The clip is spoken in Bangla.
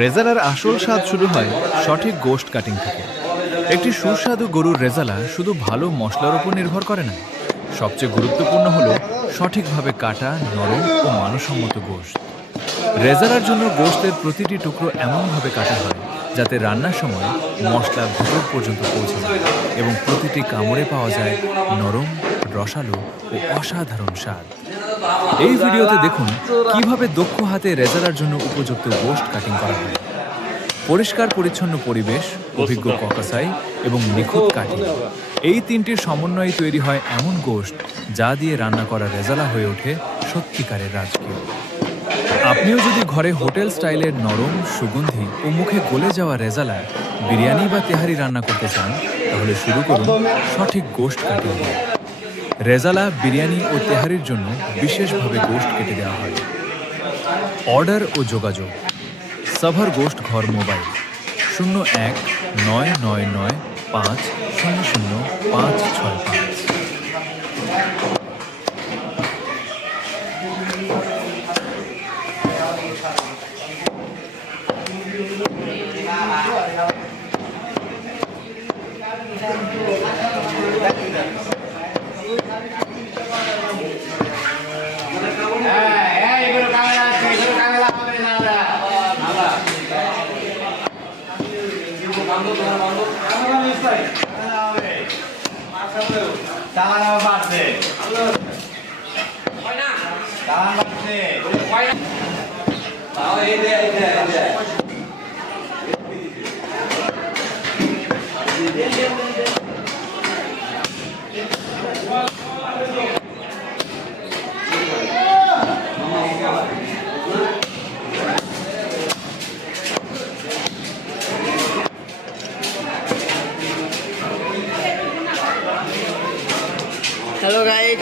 রেজালার আসল স্বাদ শুরু হয় সঠিক গোশত কাটিং থেকে। একটি সুস্বাদু গরুর রেজালা শুধু ভালো মশলার উপর নির্ভর করে না, সবচেয়ে গুরুত্বপূর্ণ হলো সঠিকভাবে কাটা নরম ও মানসম্মত গোশত। রেজালার জন্য গোশতের প্রতিটি টুকরো এমনভাবে কাটা হয় যাতে রান্নার সময় মশলা ভেতর পর্যন্ত পৌঁছে যায় এবং প্রতিটি কামড়ে পাওয়া যায় নরম, রসালো ও অসাধারণ স্বাদ। এই ভিডিওতে দেখুন কিভাবে দক্ষ হাতে রেজালার জন্য উপযুক্ত গোশত কাটিং করা হয়। পরিষ্কার পরিচ্ছন্ন পরিবেশ, অভিজ্ঞ ককাসাই এবং নিখুঁত কাটিং, এই তিনটির সমন্বয়ে তৈরি হয় এমন গোশত যা দিয়ে রান্না করা রেজালা হয়ে ওঠে সত্যিকারের রাজকীয়। আপনিও যদি ঘরে হোটেল স্টাইলের নরম, সুগন্ধি ও মুখে গলে যাওয়া রেজালা, বিরিয়ানি বা তেহারি রান্না করতে চান, তাহলে শুরু করুন সঠিক গোশত কাটিং দিয়ে। রেজালা, বিরিয়ানি ও তেহারির জন্য বিশেষভাবে গোশত কেটে দেওয়া হয়। অর্ডার ও যোগাযোগ: সাভার গোশত ঘর মোবাইল 019995000565। Hello guys.